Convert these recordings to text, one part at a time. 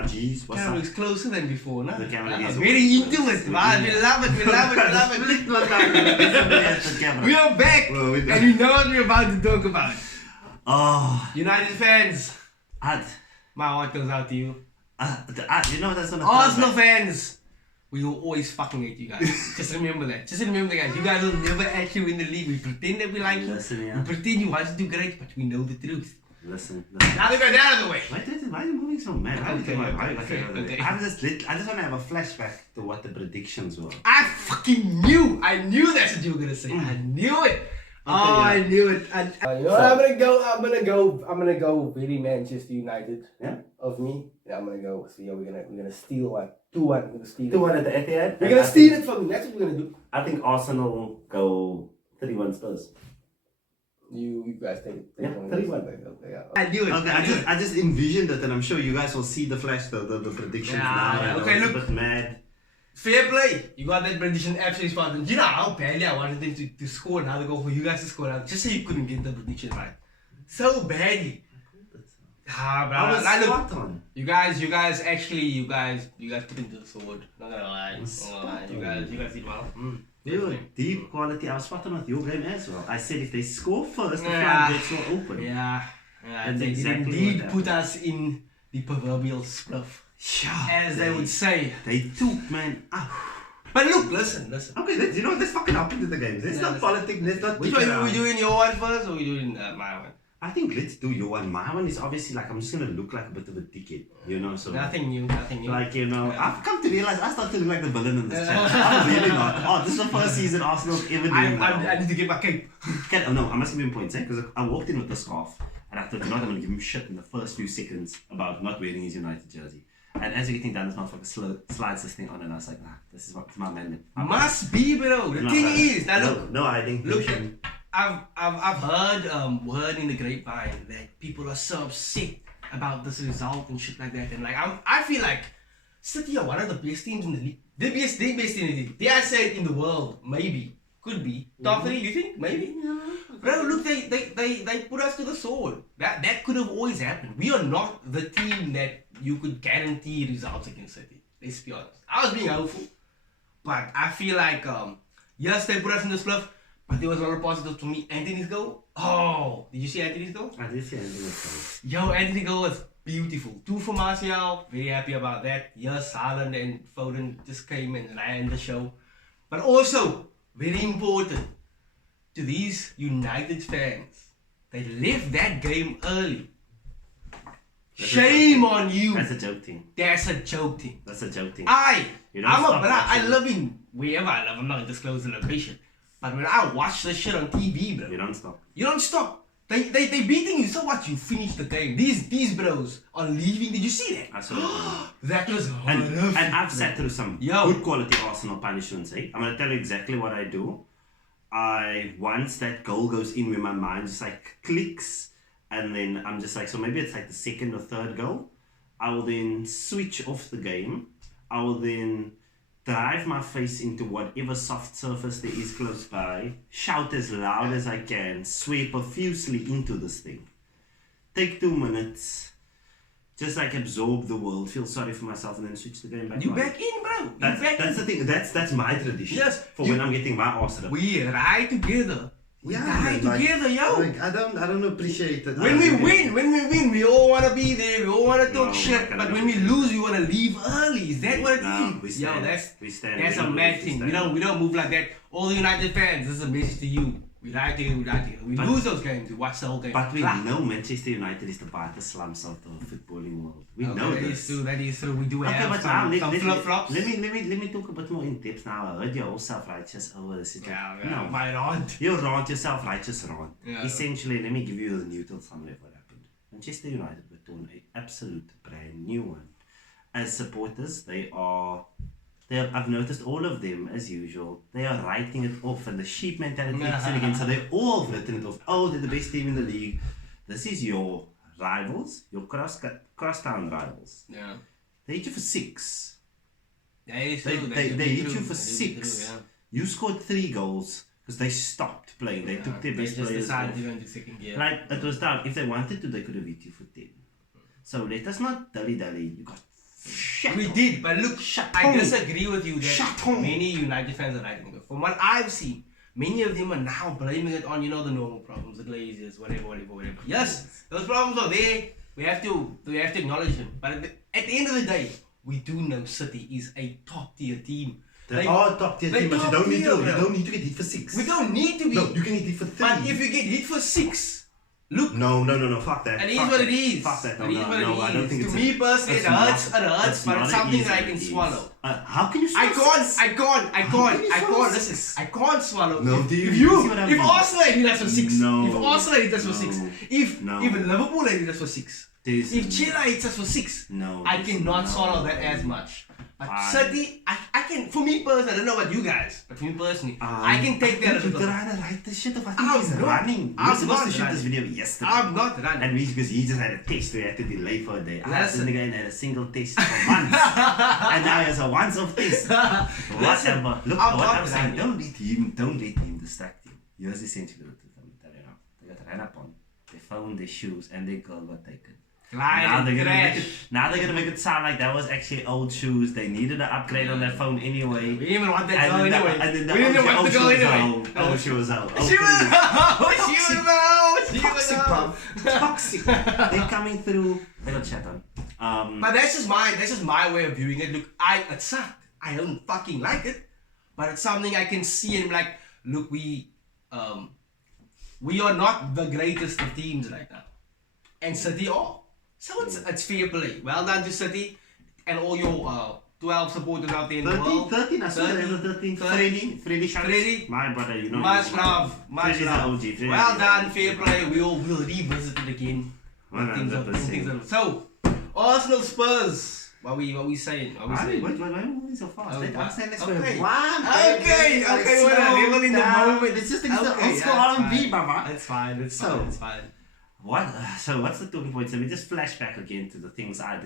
my G's. What's Camera up? looks closer than before, no? The camera is very intimate, man. We love it, we love it, we love it. We are back, and you know what we're about to talk about. Oh, United fans, Ad, my heart goes out to you. you know that's not a Arsenal fans, we will always fucking hate you guys. Just remember that. Just remember that, guys. You guys will never actually win the league. We pretend that we like you. Listen, yeah. We pretend you want to do great, but we know the truth. Listen. Now they got that out of the way. Why are you moving so mad? Okay. I just want to have a flashback to what the predictions were. I fucking knew. I knew that's what you were gonna say. I knew it. I knew it. You know what? I'm gonna go very Manchester United. Yeah. Of me. Yeah, I'm gonna go. So yeah, we're gonna steal what? 2-1. We're gonna steal 2-1 at the Etihad. We're gonna steal it from you. That's what we're gonna do. I think Arsenal will go 3-1 Spurs. You guys take it. Yeah, 3-1. Okay, yeah. I knew it. Okay, I just envisioned it, and I'm sure you guys will see the flash, the predictions now. Yeah. Okay, look. A bit mad. Fair play. You got that prediction absolutely spot on. You know how badly I wanted them to score another goal for you guys to score now, just so you couldn't get the prediction right. So badly. I was spot on. You guys put into the sword. Not gonna lie. You guys did well. Deep quality. I was spot on with your game as well. I said if they score first, the floodgates will open. Yeah. That's They exactly did indeed what put us in the proverbial spluff. Yeah, As they would say. They took, man. But look, listen. Okay, let's fucking hop into the games. Let's not politics. Let's not. Which one are we doing? Your one first, or we doing my one? I think let's do your one. My one is obviously like I'm just gonna look like a bit of a dickhead, you know. So nothing new. Like I've come to realize I start to look like the villain in this chat. I'm really not. Oh, this is the first season Arsenal's ever doing well. I need to get my cape. No, I must give him points, because I walked in with the scarf and I thought, I'm gonna give him shit in the first few seconds about not wearing his United jersey. And as you're getting done, this motherfucker slides this thing on, and I was like, nah, this is my man. Must be, bro. The thing is, now look. No, I think. Look, I've heard word in the grapevine that people are so upset about this result and shit like that, and like I feel like City are one of the best teams in the league. The best team in the league. Dare I say it, in the world? Maybe. Could be. Top 3, you think? Maybe. Bro, look, they put us to the sword. That could have always happened. We are not the team that you could guarantee results against City. Let's be honest. I was being hopeful, but I feel like yes, they put us in the spluff, but there was a lot of positives to me. Anthony's goal. Oh, did you see Anthony's goal? I did see Anthony's goal. Yo, Anthony's goal was beautiful. 2 for Martial. Very happy about that. Yes, Haaland and Foden just came and ran the show, but also very important to these United fans. They left that game early. Shame on you. That's a joke thing. That's a joke thing. That's a joke thing. I love him wherever I love. I'm not gonna disclose the location. But when I watch this shit on TV, bro, You don't stop. you don't stop. They beating you. So what? You finish the game. These bros are leaving. Did you see that? I saw it. That was And horrific. I've sat through some good quality Arsenal punishments. I'm gonna tell you exactly what I do. Once that goal goes in, where my mind just like clicks, and then I'm just like, so maybe it's like the second or third goal, I will then switch off the game. I will then drive my face into whatever soft surface there is close by, shout as loud as I can, swear profusely into this thing. Take 2 minutes, just like absorb the world, feel sorry for myself, and then switch the game back You on. back in, bro. That's the thing. That's my tradition. Yes, when I'm getting my arse up. We ride together. We die together, yo. Like, I don't appreciate it. When we win, we all wanna be there. We all wanna talk shit. But when we lose, we wanna leave early. Is that what it is? Yo, that's a mad thing. We don't move like that. All the United fans, this is a message to you. We ride together. We lose those games. We watch the whole game. But we know Manchester United is the barter slums of the footballing world. We know this. That is true. We do have some flip-flops. Let me talk a bit more in depth now. I heard you're all self-righteous over this. No, my rant. You're rant, you're self-righteous rant. Yeah. Essentially, let me give you the neutral summary of what happened. Manchester United were torn an absolute brand new one. As supporters, I've noticed all of them, as usual, they are writing it off, and the sheep mentality kicks in again, so they've all written it off. Oh, they're the best team in the league. This is your rivals, your crosstown rivals. Yeah. They hit you for 6. They hit you for 6. You scored 3 goals because they stopped playing. They took their best players off. To go into second gear. Like, it was down. If they wanted to, they could have hit you for 10. So let us not dilly-dally. You got We did, but look, I disagree with you that home. many United fans are writing it. From what I've seen, many of them are now blaming it on, the normal problems, the Glazers, whatever. Yes, those problems are there. We have to acknowledge them. But at the end of the day, we do know City is a top tier team. They are top tier team, but you don't need to get hit for 6. We don't need to be. No, you can get hit for 3. But if you get hit for 6, look. No, fuck that. It is what it is. Fuck that. It is what it is. I don't think to me personally, it hurts, but it's something that I can swallow. How can you swallow? I can't. Listen, I can't swallow. No, If Arsenal hit us for 6. No. If Arsenal hit us for 6. If Liverpool hit us for 6. If Chile hits us for 6. No. I cannot swallow that as much. But City, I can, for me personally, I don't know about you guys, but for me personally, I can take that a little bit. You're trying to write this shit off. I think he's running. I'm supposed not to shoot running. this video yesterday. I'm not running. And because he just had a test, we had to delay for a day. Listen. The guy had a single test for months. And now he has a once-off test. Whatever. Look, I'm what not I'm saying, running. don't let him distract you. Here's essentially what I'm telling you now. They got ran up on. They found their shoes and their girl got taken. Now they're gonna make it sound like that was actually old shoes. They needed an upgrade on their phone anyway. We didn't even want that girl And anyway. then We didn't even want the girl anyway. Oh, she was out. She was out. Toxic. They're coming through. They got chat on. But that's just my way of viewing it. Look, it sucked. I don't fucking like it, but it's something I can see and like, look, we are not the greatest of teams right now, and City are. So it's fair play. Well done to City and all your 12 supporters out there in the world. 13, I saw 13. Freddy. My brother, you know. Much love. Freddy's love. the OG. Well done, fair play. We'll revisit it again. 100%. So, Arsenal Spurs. What we saying? Why are we moving so fast? Let's Okay. one. Okay, we're living in the moment. It's just old school R&B, Baba. It's fine. It's fine. So what's the talking points? Let me just flash back again to the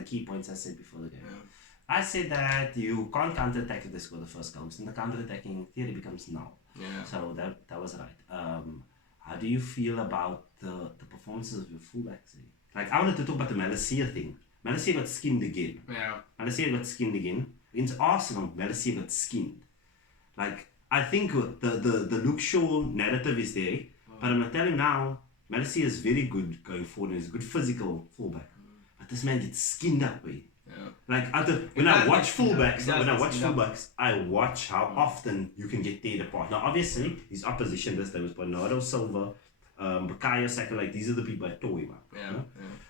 key points I said before the game. Yeah. I said that you can't counter-attack if they score the first goals, and the counter-attacking theory becomes null. Yeah. So that was right. How do you feel about the performances of your fullbacks? Like, I wanted to talk about the Malacia thing. Malacia got skinned again. Yeah. Malacia got skinned again. Into Arsenal, Malacia got skinned. Like, I think the Luke Shaw narrative is there, but I'm going to tell you now, Malacia is very good going forward and he's a good physical fullback. But this man gets skinned up, eh? Yeah. Like, when I watch fullbacks, I watch how often you can get teared apart. Now, obviously, his opposition this day was Bernardo Silva, Bukayo Saka, like, these are the people that tore him up. Yeah. You know?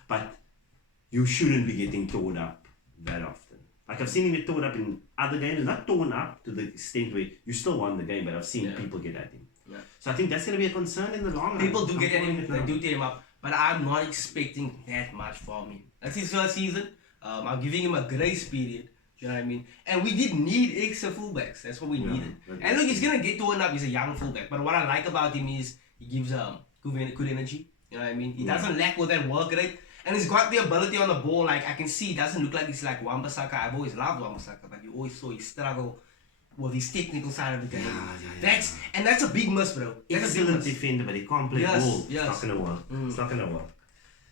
But you shouldn't be getting torn up that often. Like, I've seen him get torn up in other games, not torn up to the extent where you still won the game, but I've seen people get at him. Yeah. So I think that's going to be a concern in the long run. People do get at him, they do tear him up, but I'm not expecting that much from him. That's his first season. I'm giving him a grace period. You know what I mean? And we did need extra fullbacks. That's what we needed. And look, he's gonna get torn up. He's a young fullback, but what I like about him is he gives good energy. You know what I mean? He doesn't lack with that work rate, and he's got the ability on the ball. Like I can see, he doesn't look like he's like Wan-Bissaka. I've always loved Wan-Bissaka, but you always saw his struggle with his technical side of the game. That's a big miss, bro. Excellent defender, but he can't play ball. Yes. It's not gonna work. It's not gonna work.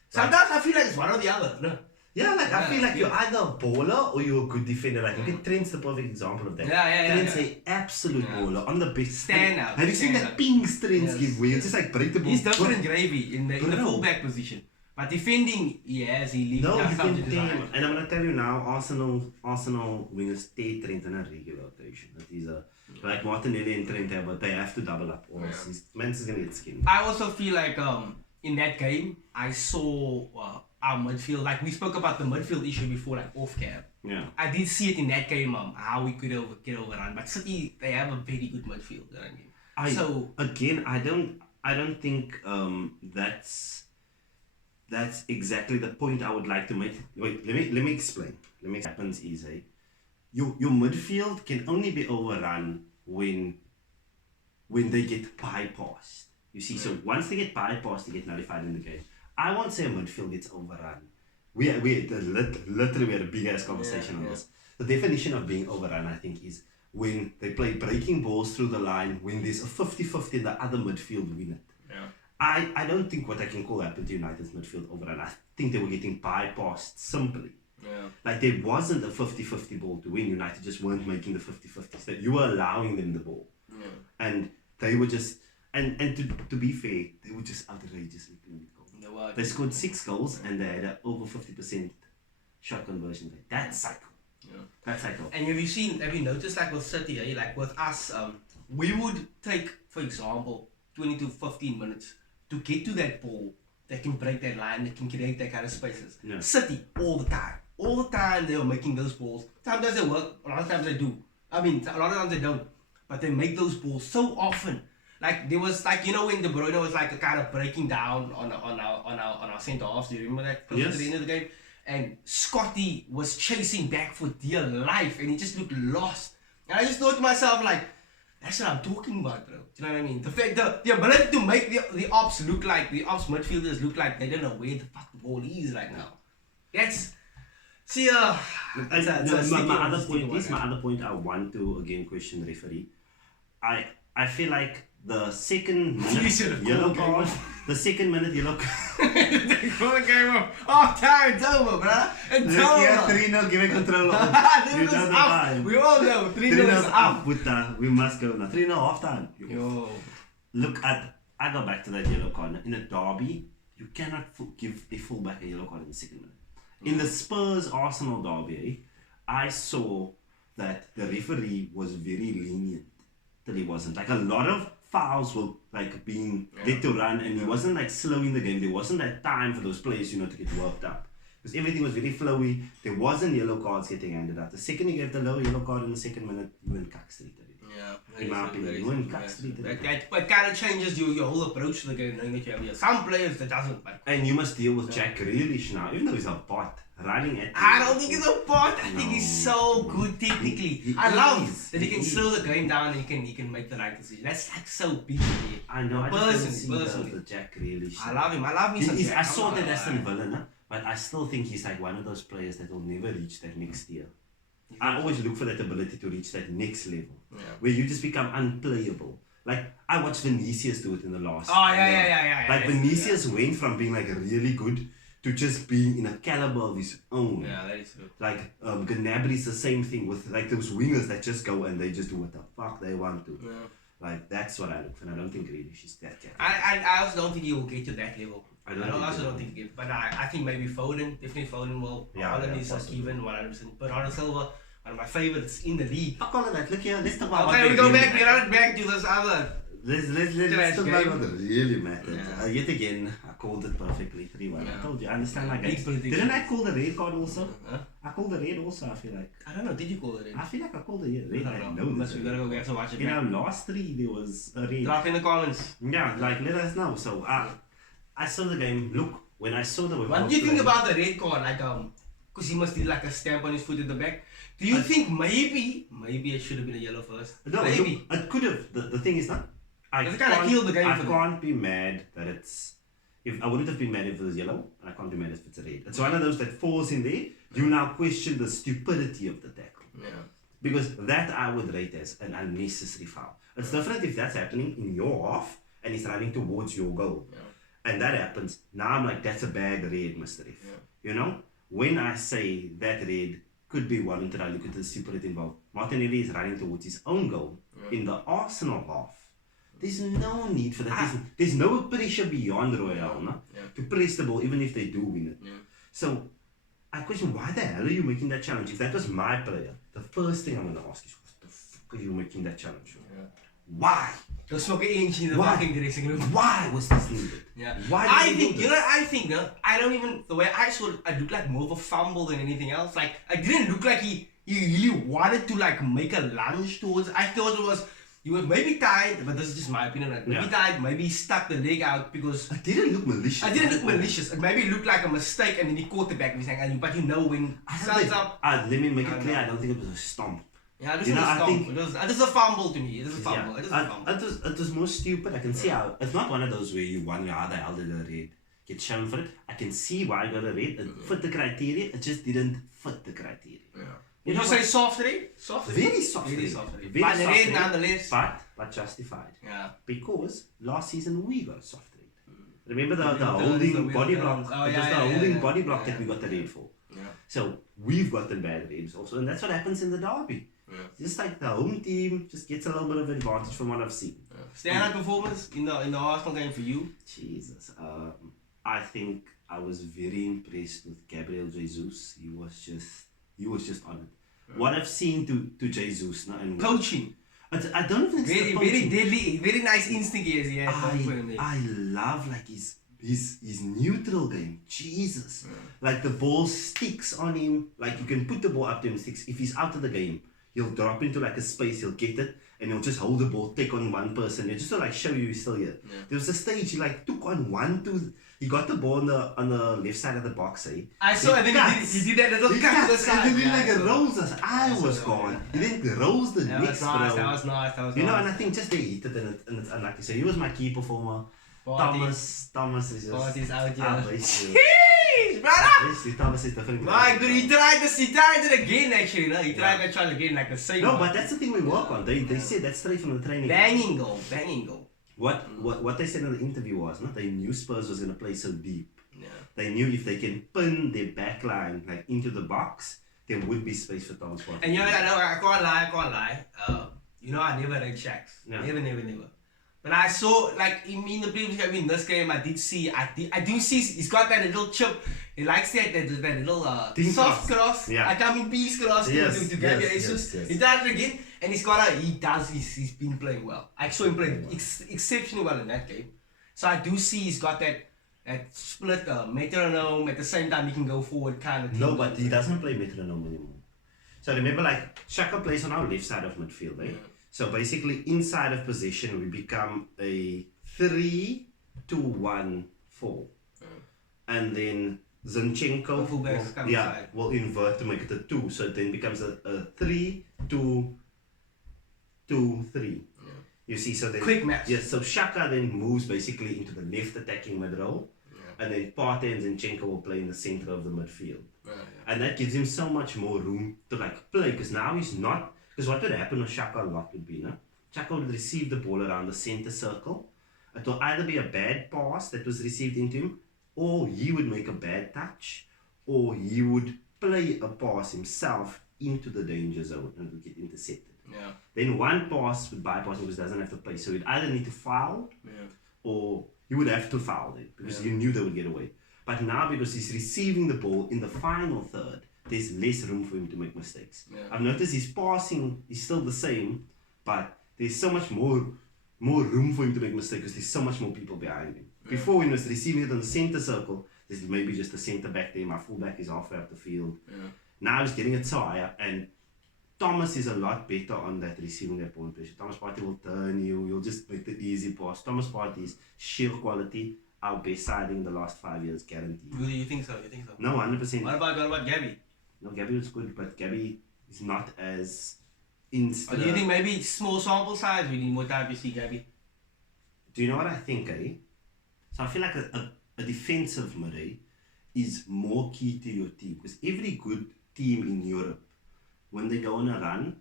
Sometimes I feel like it's one or the other. No. Yeah, like I feel like you're either a baller or you're a good defender. Like look at Trent's the perfect example of that. Trent's an absolute baller on the best. Stand out. Have you seen that pings Trent's give where you just like break the ball? He's different gravy in the fullback position. But defending, he leaves. No, you can tame. And I'm gonna tell you now, Arsenal wingers tear Trent in a regular rotation. That is like Martinelli and Trent have, but they have to double up or else Mans is gonna get skinned. I also feel like in that game I saw our midfield, like we spoke about the midfield issue before, like off cam. Yeah. I did see it in that game, how we could get overrun. But City, they have a very good midfield. You know what I mean? I don't think that's exactly the point I would like to make. Wait, let me explain. What happens is your midfield can only be overrun when they get bypassed. You see, so once they get bypassed, they get nullified in the game. I won't say a midfield gets overrun. We literally had a big ass conversation on this. The definition of being overrun, I think, is when they play breaking balls through the line, when there's a 50-50 and the other midfield win it. Yeah. I don't think what I can call happened to United's midfield overrun. I think they were getting bypassed simply. Yeah. Like there wasn't a 50-50 ball to win. United just weren't making the 50-50s. That you were allowing them the ball. Yeah. And they were just and to be fair, they were just outrageously good goals. They scored 6 goals and they had an over 50% shot conversion rate. That's cycle. Yeah. That's cycle. And have you noticed like with City, like with us, we would take, for example, 20 to 15 minutes to get to that ball that can break that line, that can create that kind of spaces. Yeah. City, all the time they are making those balls. Sometimes they work, a lot of times they do. I mean, a lot of times they don't. But they make those balls so often. Like there was like, when De Bruyne was like kind of breaking down on our centre halves. Do you remember that? Close to the end of the game? And Scotty was chasing back for dear life and he just looked lost. And I just thought to myself, like, that's what I'm talking about, bro. Do you know what I mean? The fact, the ability to make the ops look like, the ops midfielders look like they don't know where the fuck the ball is right now. That's, see, my other point I want to again question the referee. I feel like the second minute yellow card, the second minute yellow card. They call the game off. Oh, time, it's over, bro. It's over. 3-0, give me control. We all know 3-0 is up. We must go now. 3-0 half time. Yo. Look at, I go back to that yellow card. In a derby, you cannot give a fullback a yellow card in the second minute. In the Spurs Arsenal derby, I saw that the referee was very lenient till he wasn't. Like a lot of fouls were like being let to run and he wasn't like slowing the game. There wasn't that time for those players, to get worked up. Because everything was very flowy. There wasn't yellow cards getting handed out. The second he gave the low yellow card in the second minute, you went cuck street. In my opinion, you went cuck street. But kind of changes your whole approach to the game, knowing that you have some players that doesn't. And you must deal with Jack Grealish now, even though he's a bot. Running at I don't think he's a bot. I think he's so good technically. I love that he can slow the game down and he can make the right decision. That's like so big to me. I know. Personally, the Jack Grealish. I love him. I love me some Jack. I saw that Aston Villa, but I still think he's like one of those players that will never reach that next tier. I always look for that ability to reach that next level, where you just become unplayable. Like I watched Vinicius do it in the last. Oh yeah. Like Vinicius went from being like really good to just being in a caliber of his own. Yeah, that is true. Like Gnabry's the same thing with like those wingers that just go and they just do what the fuck they want to. Yeah. Like that's what I look for. And I don't think Grealish is that guy. I also don't think he will get to that level. I don't think he will. But I think maybe Foden, definitely Foden will. Holland is given 100%. But Bernardo Silva, one of my favorites in the league. Fuck all of that. Look here, let's talk about. Okay, we go back. We run it back to this other. Let's talk about what really mattered. Yet again, I called it perfectly 3-1. I told you, I understand my guys. Didn't I call the red card also? I called the red also, I feel like. I don't know, did you call the red? I feel like I called the red. I don't know. We gotta go back to watch it. In our last 3, there was a red. Drop in the comments. Yeah, like let us know. So I saw the game. Look, when I saw the way. What do you think about the red card? Like because he must did like a stamp on his foot at the back. Do you think maybe it should have been a yellow first? No, maybe. It could have. The thing is not. I can't be mad that it's. I wouldn't have been mad if it was yellow, and I can't be mad if it's a red. It's one of those that falls in there. You now question the stupidity of the tackle. Yeah. Because that I would rate as an unnecessary foul. It's different if that's happening in your half and he's running towards your goal. Yeah. And that happens. Now I'm like, that's a bad red, Mr. Ref. Yeah. When I say that red could be warranted, I look at the stupidity involved. Martinelli is running towards his own goal in the Arsenal half. There's no need for that. There's no pressure beyond Royal to press the ball, even if they do win it. Yeah. So I question, why the hell are you making that challenge? If that was my player, the first thing I'm going to ask is, what the fuck are you making that challenge? Yeah. Why? There's fucking inch in the fucking dressing room. Why was this needed? Yeah. Why I think, I don't even, the way I saw it, I looked like more of a fumble than anything else. Like, I didn't look like he really wanted to like make a lunge towards, I thought it was, he was maybe tired, but this is just my opinion. Like maybe tired, maybe he stuck the leg out because it didn't look malicious. It maybe looked like a mistake, and then he caught the back of his hand. But when sun's up. Let me make it clear. I don't think it was a stomp. Yeah, this was a stomp. It is a fumble to me. It is a fumble. It was more stupid. I can see how it's not one of those where you wonder how the hell did the red get shown for it. I can see why I got a red. It fit the criteria. It just didn't fit the criteria. Yeah. Would you say soft red? Soft red? Very soft red. But the red nonetheless. But justified. Yeah. Because last season we got a soft red. Remember the holding body block? It was the holding body block that we got the red for. Yeah. So we've gotten bad reps also, and that's what happens in the derby. Yeah. Just like the home team just gets a little bit of advantage from what I've seen. Standout performance in the Arsenal game for you? Jesus, I think I was very impressed with Gabriel Jesus. He was just on it. What I've seen to Jesus now and Coaching. I don't think it's Very, the very coaching. deadly, very nice instinct he has. Yeah, I love like his neutral game. Jesus, like the ball sticks on him. Like you can put the ball up to him, sticks. If he's out of the game, he'll drop into like a space. He'll get it, and he'll just hold the ball, take on one person, just to like show you he's still here. Yeah. There was a stage he like took on 1, 2. He got the ball on the left side of the box. I saw, and then he did that little He cut to the cuts, side. and then he Yeah, like rolls us. I was that, gone. yeah. He then rolls the That next, was nice. bro. That was nice. You know, and I think just they hit it and it's unlucky. So he was my key performer. Thomas is just Party's out here. basically. Jeez, brother! Basically, Thomas is different. My good, he tried it again actually. No? He tried that shot again like the same. No, one. but that's the thing we work on. They said that's straight from the training. Banging goal. What they said in the interview was, no, they knew Spurs was gonna play so deep. Yeah. They knew if they can pin their back line like into the box, there would be space for Thomas Partey. And you know, I can't lie. You know, I never read checks. No. Never. But I saw, like, in the previous game, in this game, I do see he's got that little chip. He likes that little soft cross. Yeah. I come in peace cross to Gabriel Jesus. yes. He does it again, and he's been playing well. I saw him play exceptionally well in that game. So I do see he's got that split metronome, at the same time he can go forward kind of thing. No, but he doesn't play metronome anymore. So remember, like, Xhaka plays on our left side of midfield, eh? Yeah. So basically, inside of possession, we become a 3-2-1-4. And then Zinchenko will invert to make it a 2. So it then becomes a 3-2-2-3. You see, so then Quick match. Yes, so Xhaka then moves basically into the left attacking mid role. And then Partey and Zinchenko will play in the center of the midfield. And that gives him so much more room to like play, because now he's not. Because what would happen with Xhaka a lot would be, no? Xhaka would receive the ball around the center circle. It will either be a bad pass that was received into him, or he would make a bad touch, or he would play a pass himself into the danger zone and would get intercepted. Yeah. Then one pass would bypass him because he doesn't have to play. So he'd either need to foul, or he would have to foul them because you knew they would get away. But now, because he's receiving the ball in the final third, there's less room for him to make mistakes. Yeah. I've noticed his passing is still the same, but there's so much more room for him to make mistakes because there's so much more people behind him. Yeah. Before, when he was receiving it on the center circle, there's maybe just a centre back there, my fullback is halfway up the field. Yeah. Now he's getting it so higher, and Thomas is a lot better on that receiving that ball pressure. Thomas Partey will turn you, you'll just make the easy pass. Thomas Partey is sheer quality, our best siding in the last 5 years, guaranteed. Really, you think so? No, 100%. What about Gabby? No, Gabby was good, but Gabby is not as instant. Do you think maybe small sample size? We need more time to see Gabby. Do you know what I think, eh? So I feel like a defensive mid, eh, is more key to your team, because every good team in Europe, when they go on a run,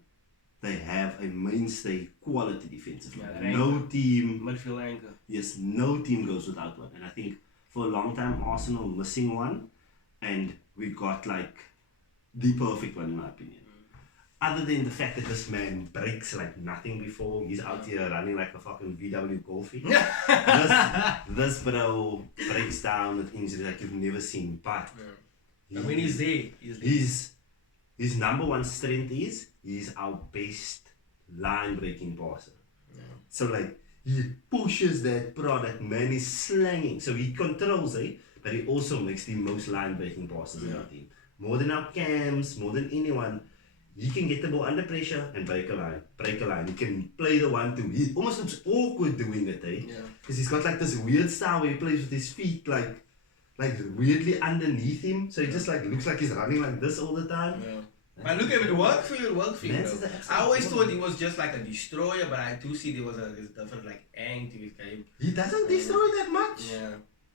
they have a mainstay quality defensive mid. Yeah, No team, Midfield anchor. yes, no team goes without one. And I think for a long time, Arsenal missing one, and we got like the perfect one in my opinion. Other than the fact that this man breaks like nothing before, he's out here running like a fucking VW Golfie. this bro breaks down with injury like you've never seen. But when he's there, his number one strength is he's our best line breaking passer. Yeah. So like he pushes that product, man is slanging. So he controls it, but he also makes the most line breaking passes in our team. More than our cams, more than anyone. He can get the ball under pressure and break a line. He can play the 1-2. He almost looks awkward doing it, eh? Yeah. Because he's got like this weird style where he plays with his feet like weirdly underneath him. So he just like looks like he's running like this all the time. Yeah. But look at it, work for you. Man's is I always thought he was just like a destroyer, but I do see there's different like ang to his game. He doesn't destroy that much. Yeah.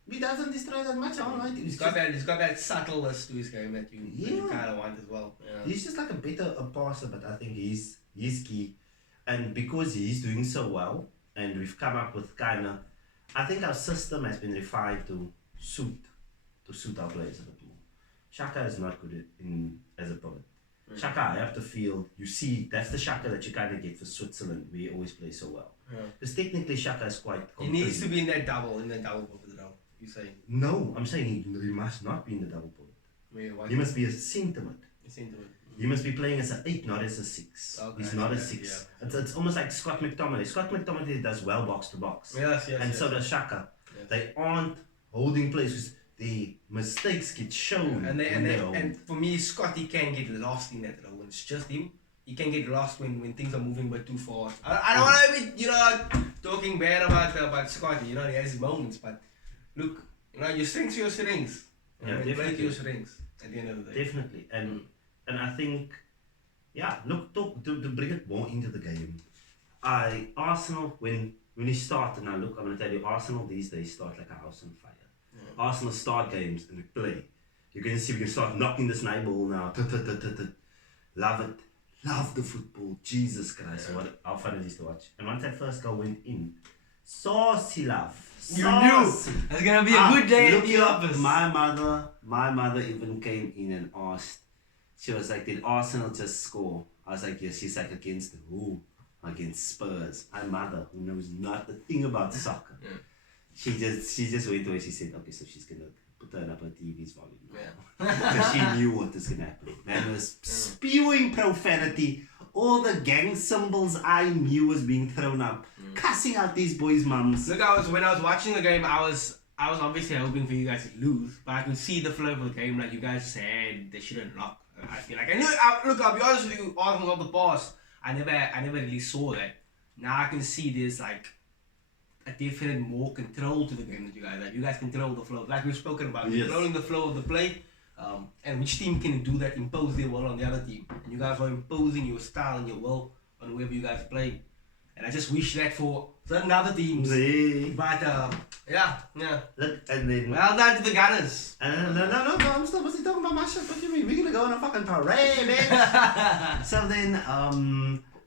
He doesn't destroy that much. I don't like it. He's got that subtleness to his game that you kind of want as well. Yeah. He's just like a better passer, but I think he's key. And because he's doing so well, and we've come up with I think our system has been refined to suit our players a bit more. Shaka is not good as a poet. Shaka, I have to feel, you see, that's the Shaka that you kind of get for Switzerland, where he always plays so well. Because technically Shaka is quite He needs to be in that double pulpit now, you're saying? No, I'm saying he must not be in the double pulpit. He must be a centre mid. He must be playing as an 8, not as a 6. Okay, he's not a 6. Yeah. It's almost like Scott McTominay. Scott McTominay does well box to box. And so does Shaka. Yes. They aren't holding places. The mistakes get shown. And for me, Scotty can get lost in that role. It's just him. He can get lost when things are moving but too fast. I don't want to be, talking bad about Scotty. He has his moments. But look, your strengths are your strengths. Play to your strengths at the end of the day. Definitely. And I think, to bring it more into the game, Arsenal, when you start, and I'm going to tell you, Arsenal these days start like a house on fire. Arsenal start games and we play. You're going to see we can start knocking this night ball now. Love it. Love the football. Jesus Christ. How fun it is to watch. And once that first goal went in, saucy love. You knew it's going to be a good day at the office. My mother even came in and asked, she was like, did Arsenal just score? I was like, yes. She's like, against who? Against Spurs. My mother, who knows not a thing about soccer. She just went away. She said, okay, so she's going to turn up her TV's volume. Because she knew what was going to happen. Man was spewing profanity. All the gang symbols I knew was being thrown up. Cussing out these boys' mums. Look, when I was watching the game, I was obviously hoping for you guys to lose. But I could see the flow of the game. Like, you guys said they shouldn't lock. I feel like, I'll be honest with you, Arsenal of the past, I never really saw that. Now I can see there's like a definite more control to the game that you guys have. You guys control the flow, like we've spoken about, controlling the flow of the play. And which team can do that, impose their will on the other team. And you guys are imposing your style and your will on whoever you guys play. And I just wish that for certain other teams. But Look, and then well done to the Gunners. No, I'm still busy talking about my shit. What do you mean? We're gonna go on a fucking parade, bitch. So then,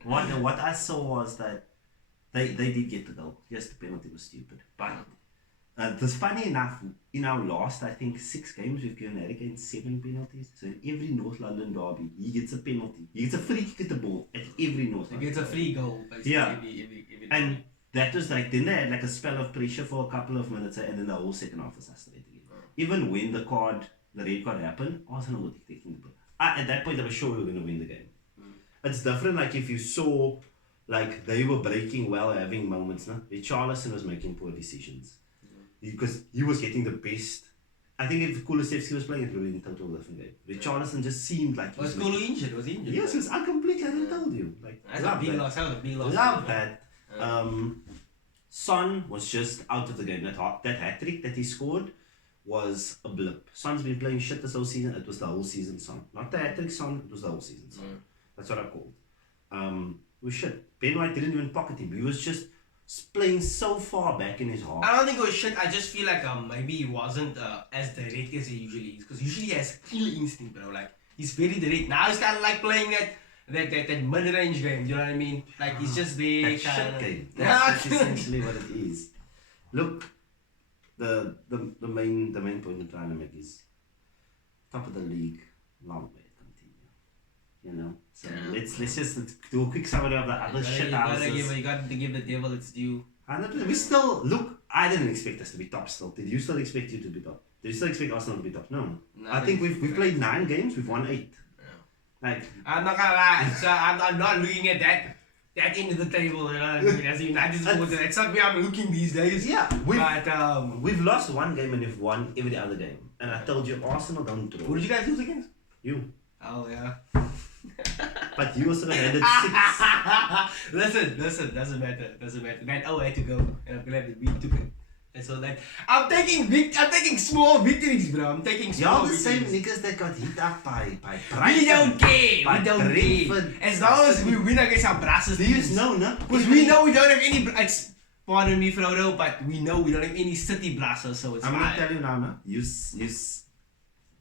what I saw was that they did get the goal. Yes, the penalty was stupid. But it's funny enough, in our last, I think, 6 games, we've given Eric 7 penalties. So in every North London derby, he gets a penalty. He gets a free kick at the ball at every North London. He gets a free goal, basically. Yeah. Every and that was like, then they had like a spell of pressure for a couple of minutes, and then the whole second half was saturated again. Even when the red card happened, Arsenal were taking the ball. At that point, I was sure we were going to win the game. It's different, like if you saw, like they were breaking well, having moments. No? Richarlison was making poor decisions. Because he was getting the best. I think if Kulusevski was playing, it would have been a total different game. Richarlison just seemed like was Kulu injured? Was he injured? Yes, yes, I completely hadn't told you. Like, that's a big loss. That was a big loss. Love that. Son was just out of the game. That hat-trick that he scored was a blip. Son's been playing shit this whole season. It was the whole season Son. Not the hat-trick Son, it was the whole season Son. That's what I called. It was shit. Ben White didn't even pocket him. He was just playing so far back in his half. I don't think it was shit. I just feel like maybe he wasn't as direct as he usually is. Because usually he has killer instinct, bro. Like, he's very direct. Now he's kind of like playing that mid-range game. You know what I mean? Like, he's just there. That shit game. That's essentially what it is. Look, the main point I'm trying to make is top of the league, long way to continue. You know? So let's just do a quick summary of the other shit houses. You got to give the devil its due. 100%. We still, look, I didn't expect us to be top still. Did you still expect you to be top? Did you still expect Arsenal to be top? No. I think we've played 9 games, we've won 8. Like, I'm not gonna lie, so I'm not looking at that end of the table, you know what I mean, as a United supporter. That's not where I'm looking these days. Yeah, we've lost 1 game and we've won every other game. And I told you, Arsenal don't draw. Who did you guys lose against? You. Oh, yeah. But you also handed 6. Listen, doesn't matter. That had to go, and I'm glad that we took it. And so that I'm taking small victories, bro. I'm taking small victories. Y'all the same niggas that got hit up by Brighton. We don't care. As long as we win against our brasses. Do you know, no? Because we know we don't have any. Pardon me, Frodo, but we know we don't have any city blasters, so it's fine. I'm gonna tell you now, no? You as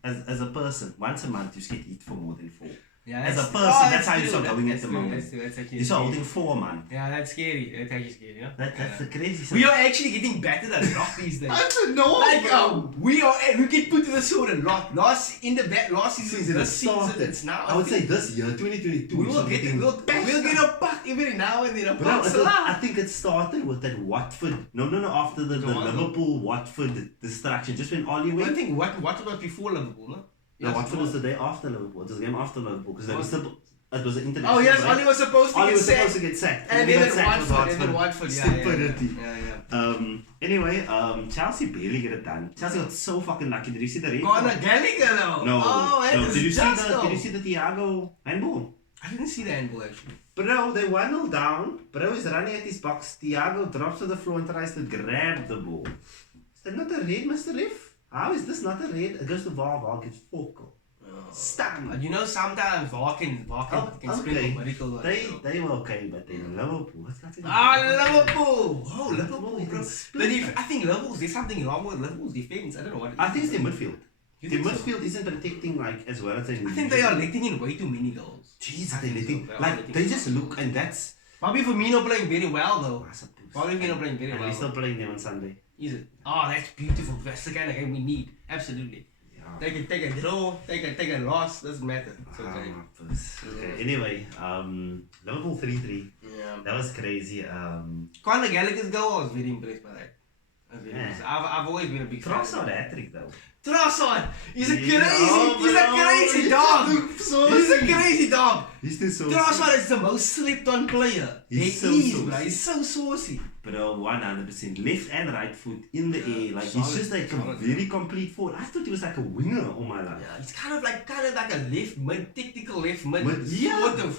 a person, once a month you get hit for more than 4. Yeah, as a that's- person, oh, that's how you true. start going at That's the true. moment. That's actually You start scary. holding 4, man. Yeah, that's scary. That's actually scary, you know? That's the crazy We stuff. are actually getting battered a lot these days. I don't know. Like bro. we get put to the sword a lot. Last season, this season, it's now. I would say this year, 2022. we will so get getting we'll bashed. get a puck every now and then. A Bro, puck I think it started with that Watford. No, after the one, Liverpool Watford distraction. Just when Ollie I went. think what was before Liverpool, no? No, Watford was the day after Liverpool. It was the game after Liverpool because it was an international. Oh yes, break. Ollie was supposed to Ollie get was sacked. supposed to get sacked. And he then got sacked with Watford, and then Watford, Stupidity. yeah. Anyway, Chelsea barely get it done. Chelsea got so fucking lucky. Did you see the red? Conor Gallagher though. No. Oh, that no. is Did you just see the though. Did you see the Thiago handball? I didn't see the handball actually. Bro, they 1-0 down. Bro is running at his box. Thiago drops to the floor and tries to grab the ball. Is that not a red, Mr. Ref? How is this not a red? It goes to VAR. VAR gets focal. Stung. You know, sometimes VAR can sprinkle medical. They were okay, but then Liverpool. What's that? Liverpool! Oh, Liverpool, bro. Split. I think Liverpool's, there's something wrong with Liverpool's defense. I don't know what it is. I think it's their midfield. You Their think so? midfield isn't protecting like as well as they need. I think they are letting in way too many goals. Jeez, I they think letting so. like they just look and that's. Bobby Firmino playing very well though. I suppose. Bobby Firmino playing very And well. we're still playing them on Sunday. Is it? Oh, that's beautiful. That's the kind of game we need. Absolutely. Yeah. They can take a draw, take a loss. Doesn't matter. It's okay. Okay. Anyway, Liverpool 3-3. Yeah. That was crazy. Conor Gallagher's goal, I was very impressed by that. I was very Yeah. impressed. I've always been a big fan. Trossard hat-trick though. Trossard! He's a Yeah, crazy bro. dog! So He's a crazy dog! He's still so. Trossard is the most slept-on player. He's so is, saucy. bro. He's so saucy. Bro, 100% left and right foot in the air. Like he's Solid, just like a solid. very complete forward. I thought he was like a winger all my life. Yeah, he's kind of like a left mid, technical left mid, Yeah.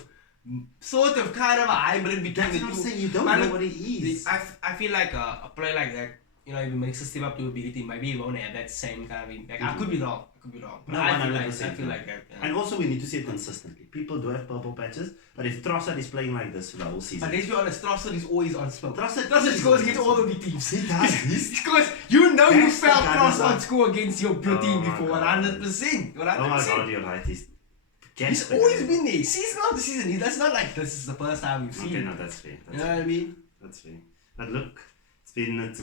sort of kind of a hybrid between That's the what I'm two. saying. You don't But know look, what he is. I feel like a player like that, you know, if he makes a step up to ability, maybe he won't have that same kind of impact. I could be wrong. But No, I 100%. feel like that. Yeah. And also we need to see it consistently. People do have purple patches, but if Trossard is playing like this for the whole But season, let's be honest, Trossard is always on smoke. Trossard is scores always against on all smoke. the big teams. He does. He's Because you know you That's the felt kind of Trossard guy. score against your Oh team my before, God. 100%. 100%. oh my god, you're right. He's always been there. Season after season. That's not like this is the first time we've seen Okay, him. no, that's fair. You That's know fair. what I mean? That's fair. But look, it's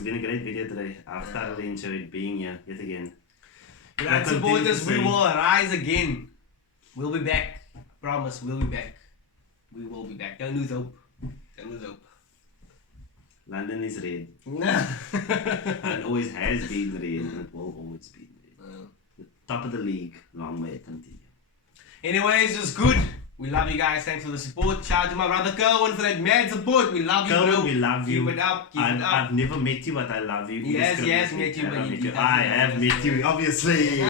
been a great video today. I've thoroughly enjoyed being here yet again. United I continue to supporters, we say- will rise again. We'll be back. Promise, we'll be back. We will be back. Don't lose hope. Don't lose hope. London is red. Nah. And always has been red and it will always be red. The top of the league, long way to continue. Anyways, it was good. We love you guys. Thanks for the support. Shout out to my brother Kerwin for that mad support. We love you, Kerwin, bro. we love you. Keep it up. Keep it up. I've never met you, but I love you. Yes, Instagram yes, with met you, I but met he you. doesn't I know. have met you, obviously.